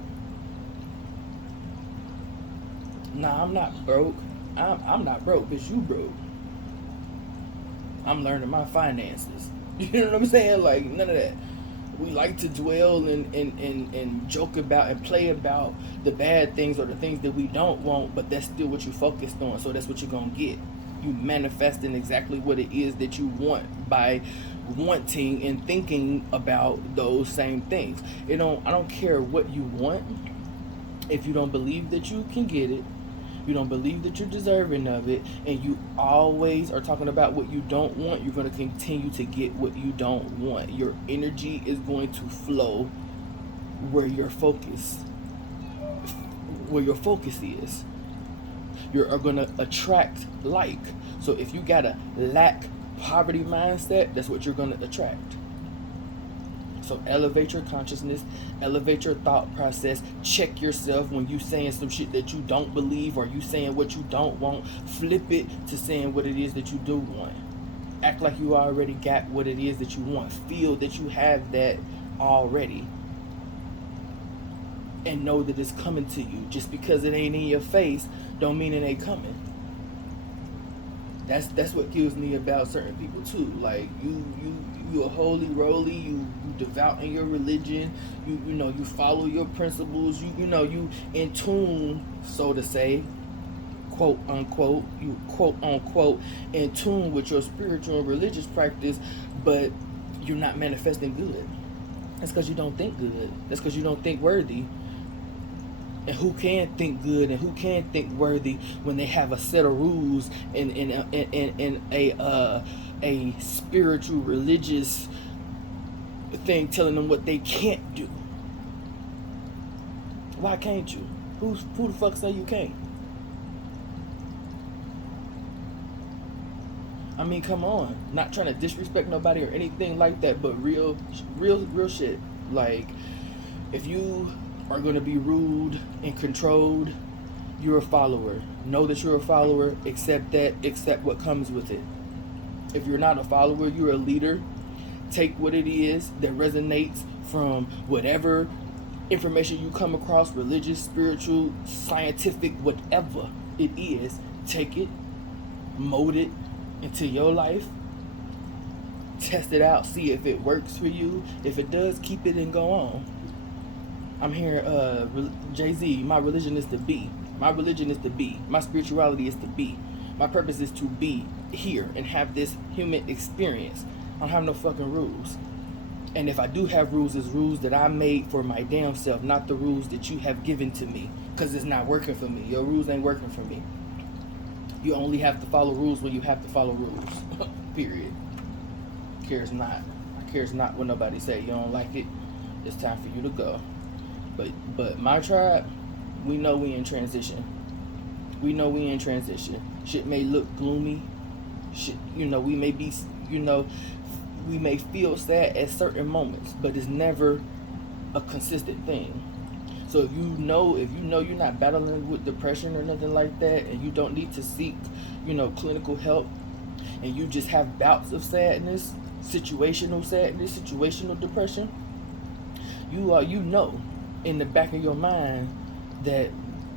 Nah, I'm not broke. I'm not broke, bitch. You broke. I'm learning my finances. You know what I'm saying? Like, none of that. We like to dwell and joke about and play about the bad things or the things that we don't want, but that's still what you focused on, so that's what you're gonna get. You manifesting exactly what it is that you want by wanting and thinking about those same things. I don't care what you want. If you don't believe that you can get it, You don't believe that you're deserving of it, and you always are talking about what you don't want. You're going to continue to get what you don't want. Your energy is going to flow where your focus is. You're going to attract like. So if you got a lack poverty mindset, that's what you're going to attract. So elevate your consciousness, elevate your thought process, check yourself when you saying some shit that you don't believe, or you saying what you don't want. Flip it to saying what it is that you do want. Act like you already got what it is that you want. Feel that you have that already. And know that it's coming to you. Just because it ain't in your face don't mean it ain't coming. That's what kills me about certain people too. Like you a holy roly, you devout in your religion, you know, you follow your principles, you know, you in tune, so to say, quote unquote, you quote unquote in tune with your spiritual and religious practice, but you're not manifesting good. That's because you don't think good. That's because you don't think worthy. And who can think good and who can think worthy when they have a set of rules and a spiritual religious thing telling them what they can't do? Why can't you? Who the fuck say you can't? I mean, come on. Not trying to disrespect nobody or anything like that, but real shit. Like, if you are going to be ruled and controlled, you're a follower. Know that you're a follower. Accept that. Accept what comes with it. If you're not a follower, you're a leader. Take what it is that resonates from whatever information you come across, religious, spiritual, scientific, whatever it is. Take it, mold it into your life. Test it out. See if it works for you. If it does, keep it and go on. I'm here, Jay-Z, my religion is to be. My religion is to be. My spirituality is to be. My purpose is to be here and have this human experience. I don't have no fucking rules. And if I do have rules, it's rules that I made for my damn self, not the rules that you have given to me. Because it's not working for me. Your rules ain't working for me. You only have to follow rules when you have to follow rules. Period. Cares not. I cares not what nobody say. You don't like it, it's time for you to go. But my tribe, we know we in transition. We know we in transition. Shit may look gloomy. Shit, you know, we may be, you know, we may feel sad at certain moments, but it's never a consistent thing. So if you know you're not battling with depression or nothing like that, and you don't need to seek, you know, clinical help, and you just have bouts of sadness, situational depression, you know in the back of your mind that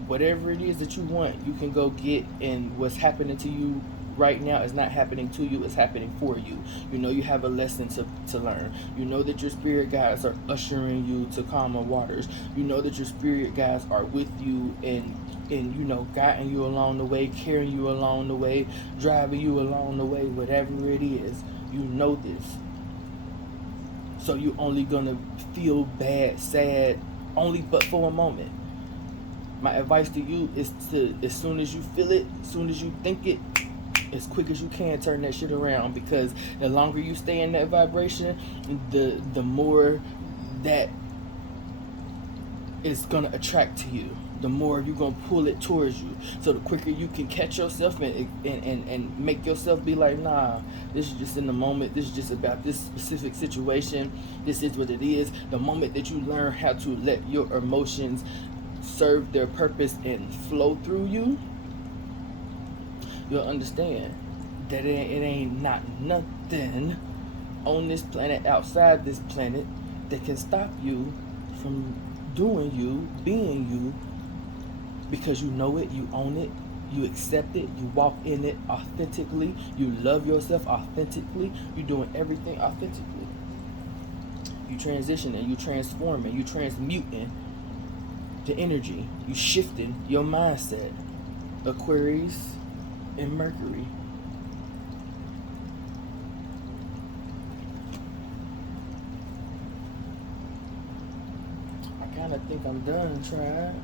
whatever it is that you want, you can go get, and what's happening to you right now is not happening to you, it's happening for you. You know you have a lesson to learn. You know that your spirit guides are ushering you to calmer waters. You know that your spirit guides are with you and you know, guiding you along the way, carrying you along the way, driving you along the way, whatever it is. You know this. So you only gonna feel bad, sad, only but for a moment. My advice to you is to, as soon as you feel it, as soon as you think it, as quick as you can, turn that shit around, because the longer you stay in that vibration, the more that it's gonna attract to you. The more you're gonna pull it towards you. So the quicker you can catch yourself and make yourself be like, nah, this is just in the moment, this is just about this specific situation, this is what it is. The moment that you learn how to let your emotions serve their purpose and flow through you, you'll understand that it ain't not nothing on this planet, outside this planet, that can stop you from doing you, being you, because you know it, you own it, you accept it, you walk in it authentically, you love yourself authentically, you're doing everything authentically. You transitioning, you transforming, you transmuting the energy, you shifting your mindset. Aquarius and Mercury. I kind of think I'm done, tribe.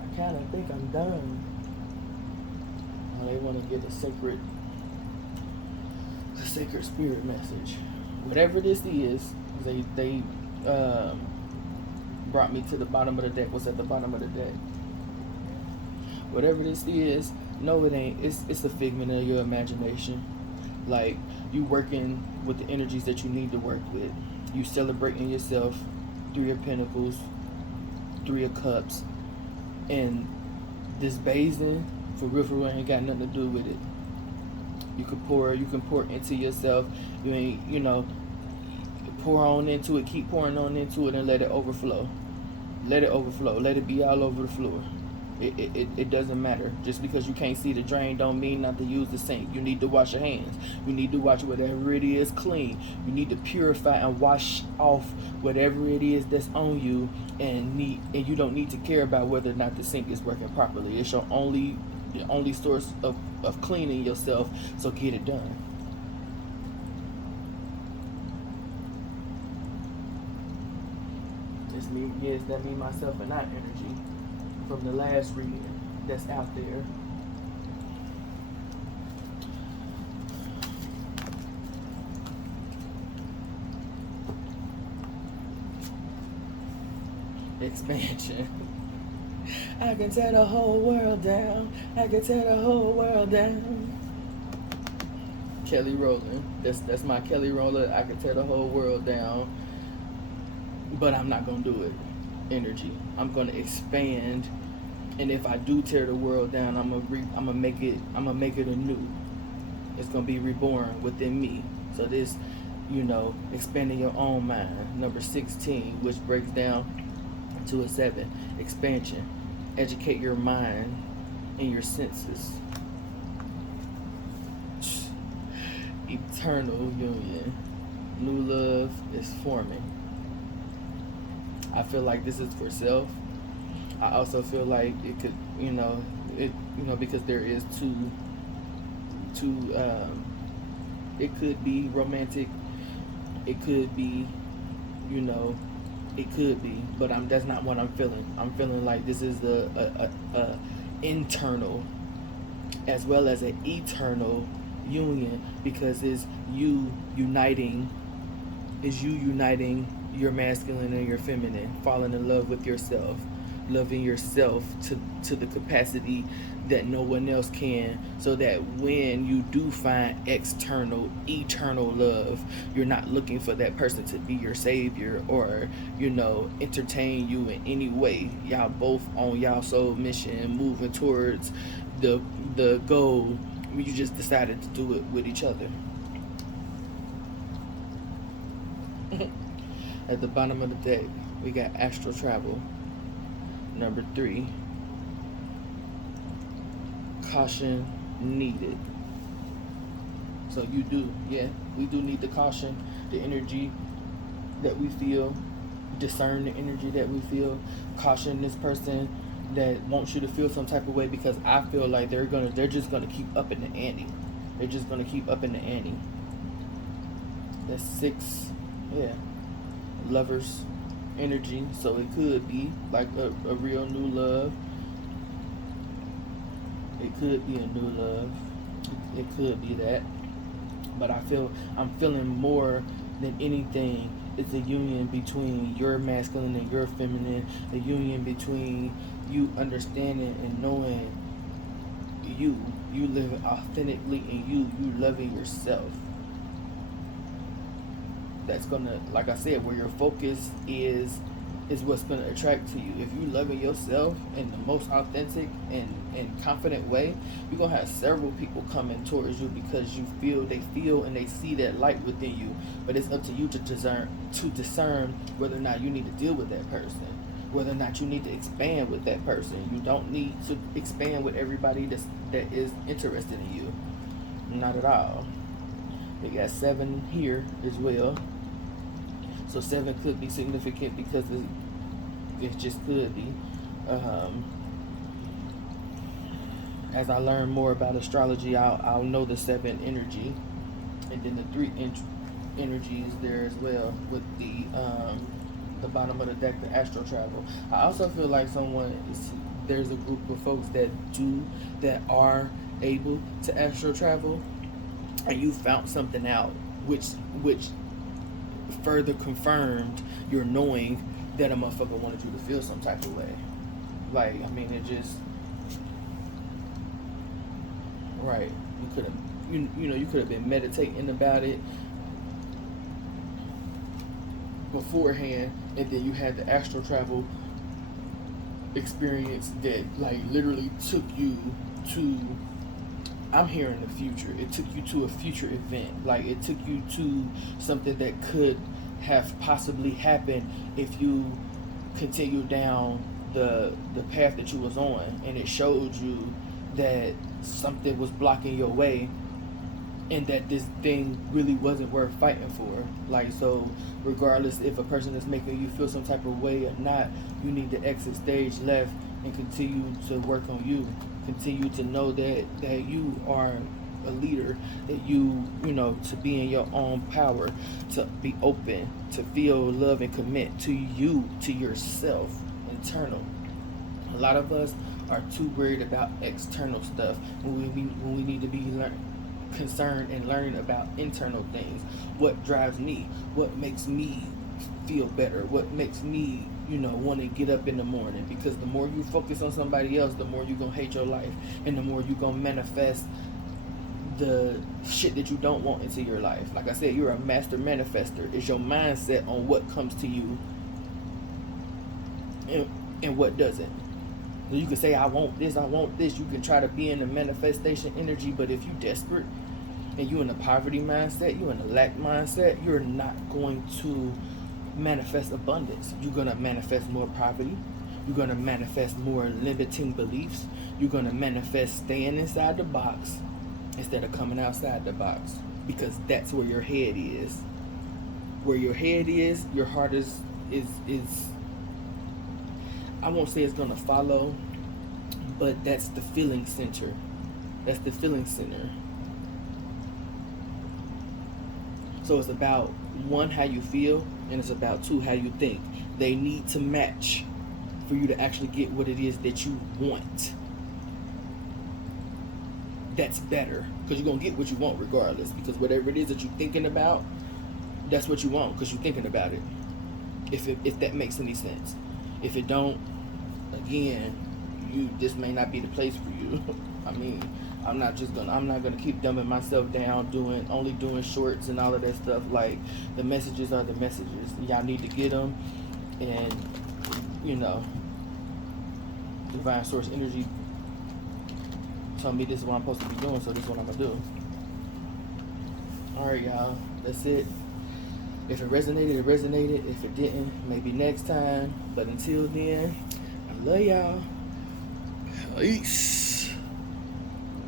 I kind of think I'm done. They want to get a sacred spirit message. Whatever this is, they brought me to the bottom of the deck. What's at the bottom of the deck? Whatever this is, no, it ain't. It's a figment of your imagination. Like, you working with the energies that you need to work with. You celebrating yourself. 3 of Pentacles, 3 of Cups, and this basin for real ain't got nothing to do with it. You can pour into yourself. You ain't, pour on into it, keep pouring on into it, and let it overflow. Let it overflow. Let it be all over the floor. It doesn't matter. Just because you can't see the drain don't mean not to use the sink. You need to wash your hands. You need to wash whatever it is clean. You need to purify and wash off whatever it is that's on you, and you don't need to care about whether or not the sink is working properly. It's your only source of cleaning yourself, so get it done. That me, myself, and I energy from the last reading that's out there. Expansion. I can tear the whole world down. I can tear the whole world down. Kelly Rowland. That's my Kelly Rowland. I can tear the whole world down, but I'm not gonna do it. Energy. I'm gonna expand, and if I do tear the world down, I'm gonna make it anew. It's gonna be reborn within me. So this, expanding your own mind. Number 16, which breaks down to a 7. Expansion. Educate your mind and your senses. Eternal union. New love is forming. I feel like this is for self. I also feel like it could, because there is two. It could be romantic. It could be, it could be. But that's not what I'm feeling. I'm feeling like this is a internal, as well as an eternal union, because it's you uniting your masculine and your feminine, falling in love with yourself, loving yourself to the capacity that no one else can, so that when you do find external, eternal love, you're not looking for that person to be your savior or, entertain you in any way. Y'all both on y'all soul mission, moving towards the goal. You just decided to do it with each other. At the bottom of the deck, we got astral travel. Number 3, caution needed. So we do need the caution, the energy that we feel, discern the energy that we feel, caution this person that wants you to feel some type of way, because I feel like they're just gonna keep up in the ante. They're just gonna keep up in the ante. That's 6, Lovers energy, so it could be like a real new love. It could be a new love. It could be that. But I'm feeling more than anything, it's a union between your masculine and your feminine, a union between you understanding and knowing you living authentically, and you loving yourself. That's gonna, like I said, where your focus is what's gonna attract to you. If you loving yourself in the most authentic and confident way, you're gonna have several people coming towards you, because they feel and they see that light within you. But it's up to you to discern whether or not you need to deal with that person, whether or not you need to expand with that person. You don't need to expand with everybody that is interested in you. Not at all. We got 7 here as well. So 7 could be significant, because it just could be. As I learn more about astrology, I'll know the 7 energy, and then the 3 energy is there as well with the bottom of the deck, the astral travel. I also feel like someone there's a group of folks that are able to astral travel, and you found something out which further confirmed your knowing that a motherfucker wanted you to feel some type of way. Like, I mean, it just, right, you could have, you could have been meditating about it beforehand, and then you had the astral travel experience that like literally took you to, I'm here in the future. It took you to a future event. Like, it took you to something that could have possibly happened if you continued down the path that you was on, and it showed you that something was blocking your way, and that this thing really wasn't worth fighting for. Like, so regardless if a person is making you feel some type of way or not, you need to exit stage left and continue to work on you. Continue to know that you are a leader, that you know, to be in your own power, to be open, to feel love and commit to you, to yourself, internal. A lot of us are too worried about external stuff when we need to be concerned and learning about internal things. What drives me? What makes me feel better? What makes me, want to get up in the morning? Because the more you focus on somebody else, the more you're going to hate your life, and the more you're going to manifest the shit that you don't want into your life. Like I said, you're a master manifester. It's your mindset on what comes to you and what doesn't. So you can say, I want this, I want this. You can try to be in the manifestation energy, but if you're desperate and you're in a poverty mindset, you're in a lack mindset, you're not going to manifest abundance. You're going to manifest more poverty. You're going to manifest more limiting beliefs. You're going to manifest staying inside the box instead of coming outside the box, because that's where your head is. Where your head is, your heart is I won't say it's going to follow, but that's the feeling center. That's the feeling center. So it's about, one, how you feel, and it's about, two, how you think. They need to match for you to actually get what it is that you want. That's better, because you're going to get what you want regardless, because whatever it is that you're thinking about, that's what you want, because you're thinking about it. If that makes any sense. If it don't, again, this may not be the place for you. I mean, I'm not gonna keep dumbing myself down only doing shorts and all of that stuff. Like, the messages are the messages. Y'all need to get them, and divine source energy told me this is what I'm supposed to be doing, so this is what I'm gonna do. Alright, y'all, that's it. If it resonated, it resonated. If it didn't, maybe next time. But until then, I love y'all. Peace.